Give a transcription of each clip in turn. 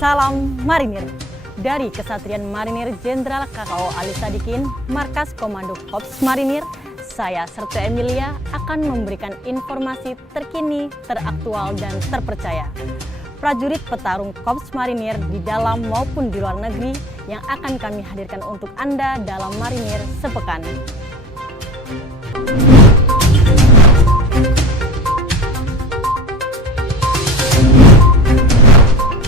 Salam Marinir dari Kesatria Marinir Jenderal KKO Ali Sadikin, Markas Komando Korps Marinir. Saya Sertu Emilia akan memberikan informasi terkini, teraktual, dan terpercaya. Prajurit petarung Korps Marinir di dalam maupun di luar negeri yang akan kami hadirkan untuk Anda dalam Marinir Sepekan.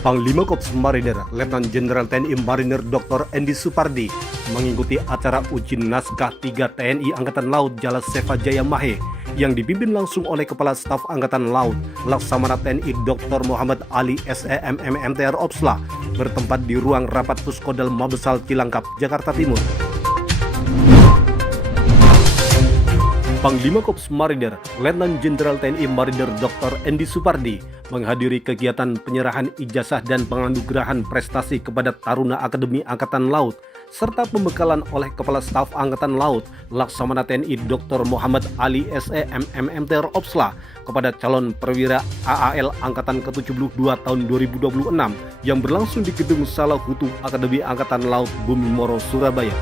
Panglima Korps Marinir Letnan Jenderal TNI Marinir Dr. Andy Supardi mengikuti acara uji naskah 3 TNI Angkatan Laut Jala Seva Jaya Mahe yang dipimpin langsung oleh Kepala Staf Angkatan Laut Laksamana TNI Dr. Muhammad Ali SEM MMTR Opsla bertempat di ruang rapat Puskodal Mabesal Cilangkap, Jakarta Timur. Panglima Korps Marinir Letnan Jenderal TNI Marinir Dr. Andy Supardi menghadiri kegiatan penyerahan ijazah dan penganugerahan prestasi kepada Taruna Akademi Angkatan Laut serta pembekalan oleh Kepala Staf Angkatan Laut Laksamana TNI Dr. Muhammad Ali SEM MMTR Opsla kepada calon perwira AAL Angkatan ke-72 tahun 2026 yang berlangsung di Gedung Salahutu Akademi Angkatan Laut Bumi Moro, Surabaya.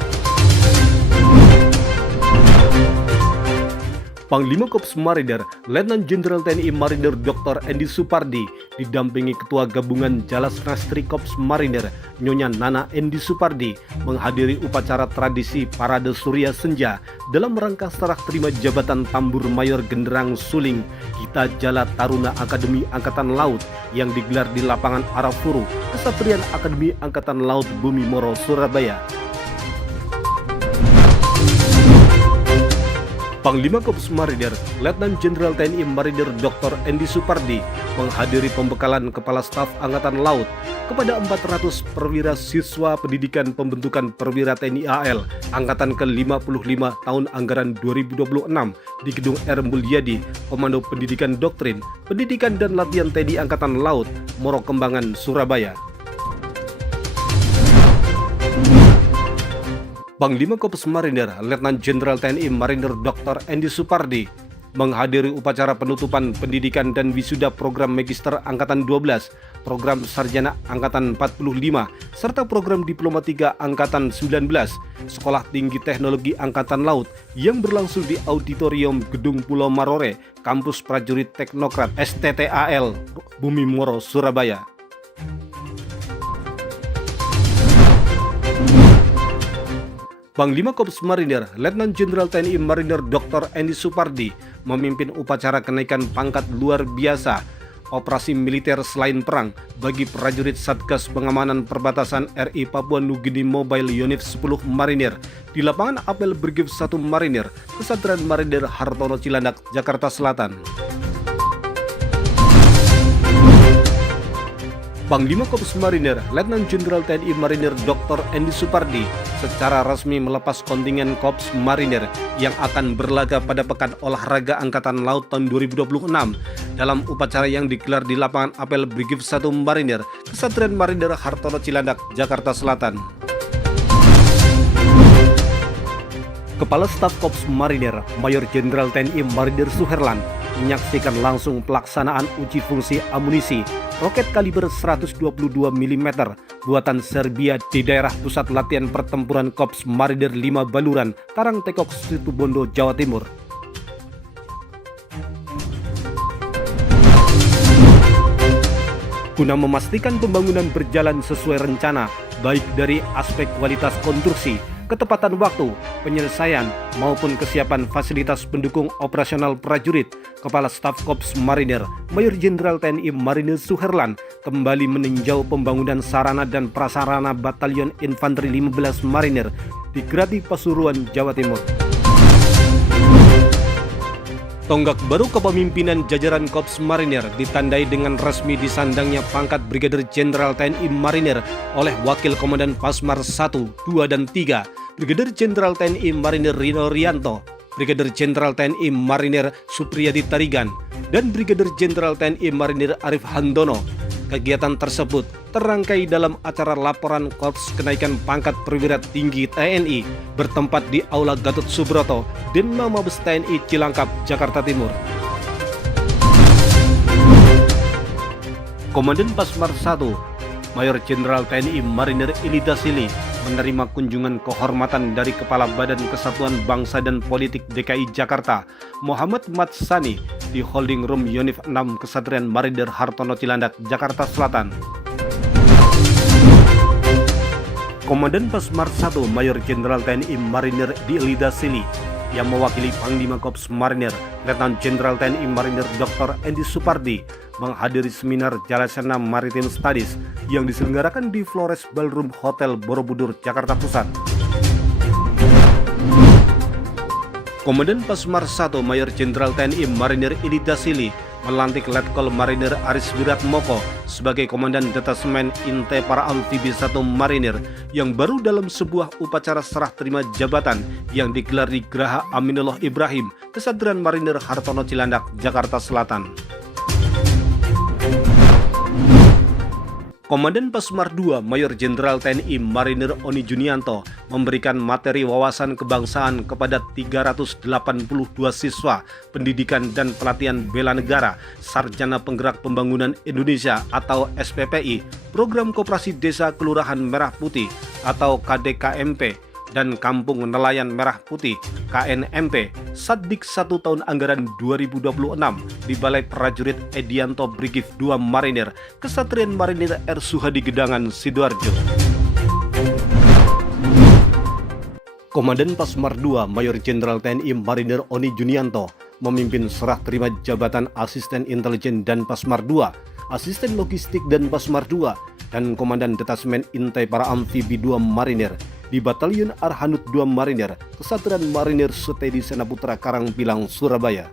Panglima Korps Marinir Letnan Jenderal TNI Marinir Dr. Andy Supardi didampingi Ketua Gabungan Jalas Nastri Korps Marinir Nyonya Nana Andy Supardi menghadiri upacara tradisi Parade Surya Senja dalam rangka serah terima jabatan Tambur Mayor Genderang Suling Gita Jala Taruna Akademi Angkatan Laut yang digelar di lapangan Arafuru, Kesatrian Akademi Angkatan Laut Bumi Moro, Surabaya. Panglima Korps Marinir Letnan Jenderal TNI Marinir Dr. Andy Supardi menghadiri pembekalan Kepala Staf Angkatan Laut kepada 400 perwira siswa pendidikan pembentukan perwira TNI AL Angkatan ke-55 tahun anggaran 2026 di Gedung R. Mulyadi, Komando Pendidikan Doktrin, Pendidikan dan Latihan TNI Angkatan Laut, Moro Kembangan, Surabaya. Panglima Korps Marinir Letnan Jenderal TNI Marinir Dr. Andy Supardi menghadiri upacara penutupan pendidikan dan wisuda program Magister Angkatan 12, program Sarjana Angkatan 45, serta program Diploma 3 Angkatan 19, Sekolah Tinggi Teknologi Angkatan Laut yang berlangsung di Auditorium Gedung Pulau Marore, Kampus Prajurit Teknokrat STTAL, Bumi Moro, Surabaya. Panglima Korps Marinir Letnan Jenderal TNI Marinir Dr. Andy Supardi memimpin upacara kenaikan pangkat luar biasa operasi militer selain perang bagi prajurit Satgas Pengamanan Perbatasan RI Papua Nugini Mobile Unit 10 Marinir di lapangan apel Brigif 1 Marinir, Kesatria Marinir Hartono Cilandak, Jakarta Selatan. Panglima Korps Marinir Letnan Jenderal TNI Marinir Dr. Andy Supardi secara resmi melepas kontingen Korps Marinir yang akan berlaga pada Pekan Olahraga Angkatan Laut tahun 2026 dalam upacara yang digelar di lapangan apel Brigif 1 Marinir, Kesatria Marinir Hartono Cilandak, Jakarta Selatan. Kepala Staf Korps Marinir Mayor Jenderal TNI Marinir Suherlan menyaksikan langsung pelaksanaan uji fungsi amunisi roket kaliber 122 mm buatan Serbia di daerah pusat latihan pertempuran Korps Marinir 5 Baluran, Karangtekok, Situbondo, Jawa Timur. Guna memastikan pembangunan berjalan sesuai rencana, baik dari aspek kualitas konstruksi, ketepatan waktu, penyelesaian, maupun kesiapan fasilitas pendukung operasional prajurit, Kepala Staf Korps Marinir Mayor Jenderal TNI Marinir Suherlan kembali meninjau pembangunan sarana dan prasarana Batalion Infanteri 15 Marinir di Grati Pasuruan, Jawa Timur. Tonggak baru kepemimpinan jajaran Korps Marinir ditandai dengan resmi disandangnya pangkat Brigadir Jenderal TNI Marinir oleh Wakil Komandan Pasmar 1, 2, dan 3 Brigadir Jenderal TNI Marinir Rino Rianto, Brigadir Jenderal TNI Marinir Supriyadi Tarigan, dan Brigadir Jenderal TNI Marinir Arif Handono. Kegiatan tersebut terangkai dalam acara laporan Korps Kenaikan Pangkat Perwira Tinggi TNI bertempat di Aula Gatot Subroto, Denma Mabes TNI Cilangkap, Jakarta Timur. Komandan Pasmar 1, Mayor Jenderal TNI Marinir Ili Dasili menerima kunjungan kehormatan dari Kepala Badan Kesatuan Bangsa dan Politik DKI Jakarta, Muhammad Matsani, di Holding Room Yonif 6 Kesatrian Marinir Hartono Cilandak, Jakarta Selatan. Komandan Pasmar 1, Mayor Jenderal TNI Marinir Ili Dasili yang mewakili Panglima Korps Marinir, Letnan Jenderal TNI Marinir Dr. Endi Supardi menghadiri seminar Jalasana Maritime Studies yang diselenggarakan di Flores Ballroom Hotel Borobudur, Jakarta Pusat. Komandan Pasmar 1, Mayor Jenderal TNI Marinir Ili Dasili melantik Letkol Marinir Aris Wiratmoko sebagai Komandan Detasmen Inte Para Amfibi 1 Marinir yang baru dalam sebuah upacara serah terima jabatan yang digelar di Geraha Aminullah Ibrahim, Kesatrian Marinir Hartono Cilandak, Jakarta Selatan. Komandan Pasmar 2, Mayor Jenderal TNI Marinir Oni Junianto memberikan materi wawasan kebangsaan kepada 382 siswa pendidikan dan pelatihan bela negara Sarjana Penggerak Pembangunan Indonesia atau SPPI, Program Koperasi Desa Kelurahan Merah Putih atau KDKMP, dan Kampung Nelayan Merah Putih KNMP Satdik 1 tahun anggaran 2026 di Balai Prajurit Edianto Brigif 2 Marinir, Kesatrian Marinir R. Suhadi Gedangan, Sidoarjo. Komandan Pasmar 2, Mayor Jenderal TNI Marinir Oni Junianto memimpin serah terima jabatan Asisten Intelijen dan Pasmar 2, Asisten Logistik dan Pasmar 2, dan Komandan Detasmen Intai Para Amfibi 2 Marinir di Batalion Arhanud 2 Marinir, Kesatrian Marinir Sutedi Senaputra Karangpilang, Surabaya.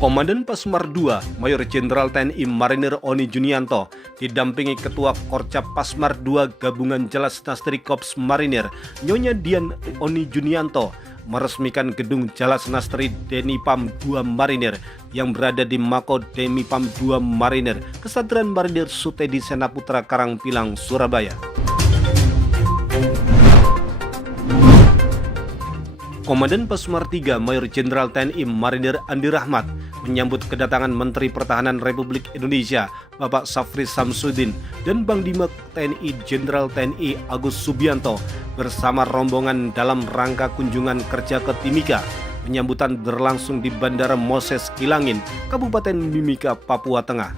Komandan Pasmar 2, Mayor Jenderal TNI Marinir Oni Junianto didampingi Ketua Korcap Pasmar 2 Gabungan Jalas Nastri Korps Marinir, Nyonya Dian Oni Junianto, meresmikan gedung Jalas Nastri Denipam 2 Marinir yang berada di Mako Denipam 2 Marinir, Kesatrian Marinir Sutedi Senaputra Karangpilang, Surabaya. Komandan Pasmar 3, Mayor Jenderal TNI Marinir Andi Rahmat menyambut kedatangan Menteri Pertahanan Republik Indonesia Bapak Safri Samsudin dan Panglima TNI Jenderal TNI Agus Subianto bersama rombongan dalam rangka kunjungan kerja ke Timika. Penyambutan berlangsung di Bandara Moses Kilangin, Kabupaten Mimika, Papua Tengah.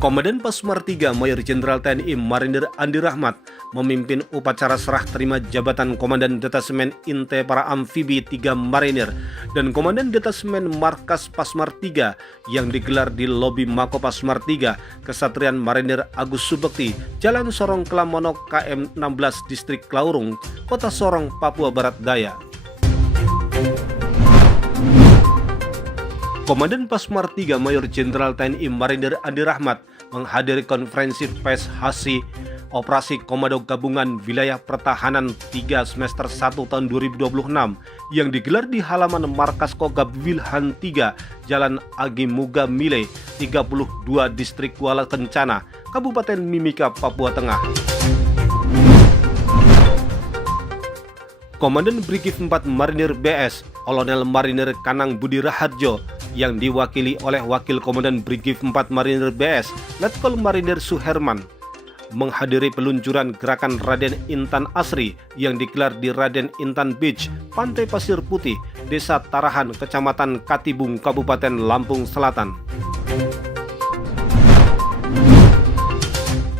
Komandan Pasmar 3, Mayor Jenderal TNI Marinir Andi Rahmat memimpin upacara serah terima jabatan Komandan Detasmen Inte Para Amfibi 3 Marinir dan Komandan Detasmen Markas Pasmar 3 yang digelar di lobi Mako Pasmar 3, Kesatrian Marinir Agus Subekti, Jalan Sorong Kelamono KM 16 Distrik Klaurung, Kota Sorong, Papua Barat Daya. Komandan Pasmar 3, Mayor Jenderal TNI Marinir Andi Rahmat menghadiri konferensi pers HASI Operasi Komando Gabungan Wilayah Pertahanan 3 semester 1 tahun 2026 yang digelar di halaman Markas Kogab Wilhan 3, Jalan Agi Muga Mile, 32 Distrik Kuala Kencana, Kabupaten Mimika, Papua Tengah. Komandan Brigif 4 Marinir BS, Kolonel Marinir Kanang Budi Raharjo, yang diwakili oleh Wakil Komandan Brigif 4 Marinir BS, Letkol Marinir Suherman, menghadiri peluncuran gerakan Raden Intan Asri yang digelar di Raden Intan Beach, Pantai Pasir Putih, Desa Tarahan, Kecamatan Katibung, Kabupaten Lampung Selatan.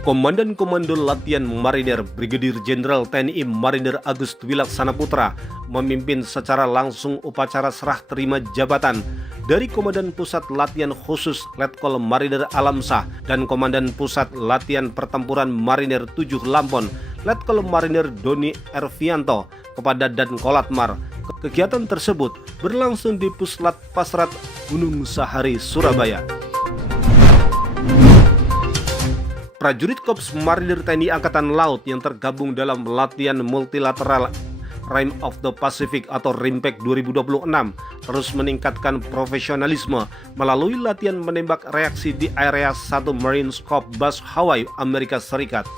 Komandan Komando Latihan Marinir Brigadir Jenderal TNI Marinir Agus Dwilaksana Putra memimpin secara langsung upacara serah terima jabatan dari Komandan Pusat Latihan Khusus Letkol Marinir Alamsah dan Komandan Pusat Latihan Pertempuran Marinir 7 Lampon Letkol Marinir Doni Ervianto kepada Dan Kolatmar. Kegiatan tersebut berlangsung di Puslat Pasrat Gunung Sahari, Surabaya. Prajurit Korps Marinir TNI Angkatan Laut yang tergabung dalam latihan multilateral Rim of the Pacific atau RIMPAC 2026 terus meningkatkan profesionalisme melalui latihan menembak reaksi di area 1 Marine Corps Base Hawaii, Amerika Serikat.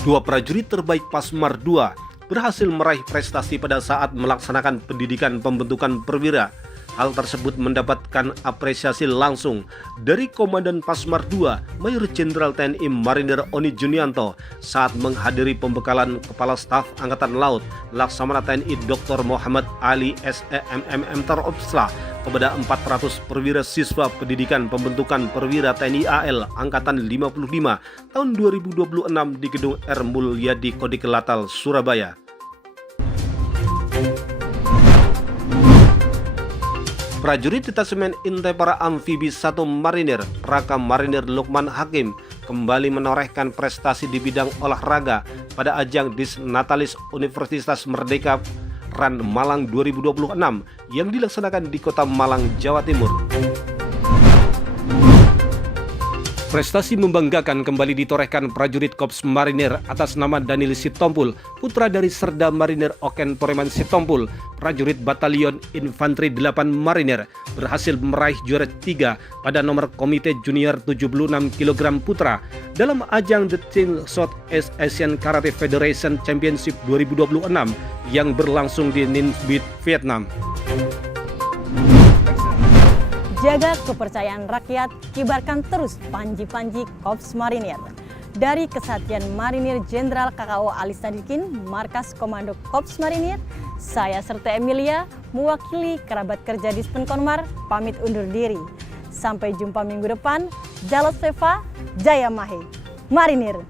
Dua prajurit terbaik Pasmar II berhasil meraih prestasi pada saat melaksanakan pendidikan pembentukan perwira. Hal tersebut mendapatkan apresiasi langsung dari Komandan Pasmar II, Mayor Jenderal TNI Marinir Oni Junianto saat menghadiri pembekalan Kepala Staf Angkatan Laut Laksamana TNI Dr. Muhammad Ali SEMMM Terobsla kepada 400 perwira siswa pendidikan pembentukan perwira TNI AL Angkatan 55 tahun 2026 di Gedung R. Mulyadi Kodik Latal, Surabaya. Prajurit Detasemen Intepara Amfibi 1 Marinir, Raka Marinir Lukman Hakim kembali menorehkan prestasi di bidang olahraga pada ajang Disnatalis Universitas Merdeka RAN Malang 2026 yang dilaksanakan di Kota Malang, Jawa Timur. Prestasi membanggakan kembali ditorehkan prajurit Korps Marinir atas nama Daniel Sitompul, putra dari Serda Marinir Oken Poreman Sitompul. Prajurit Batalion Infanteri 8 Marinir berhasil meraih juara 3 pada nomor Komite Junior 76 kg putra dalam ajang The Teen Southeast Asian Karate Federation Championship 2026 yang berlangsung di Ninh Binh, Vietnam. Jaga kepercayaan rakyat, kibarkan terus panji-panji Korps Marinir. Dari Kesatuan Marinir Jenderal KKO Ali Sadikin, Markas Komando Korps Marinir, saya Serta Emilia, mewakili kerabat kerja Dispenkonmar, pamit undur diri. Sampai jumpa minggu depan. Jalot Seva, Jaya Mahe, Marinir.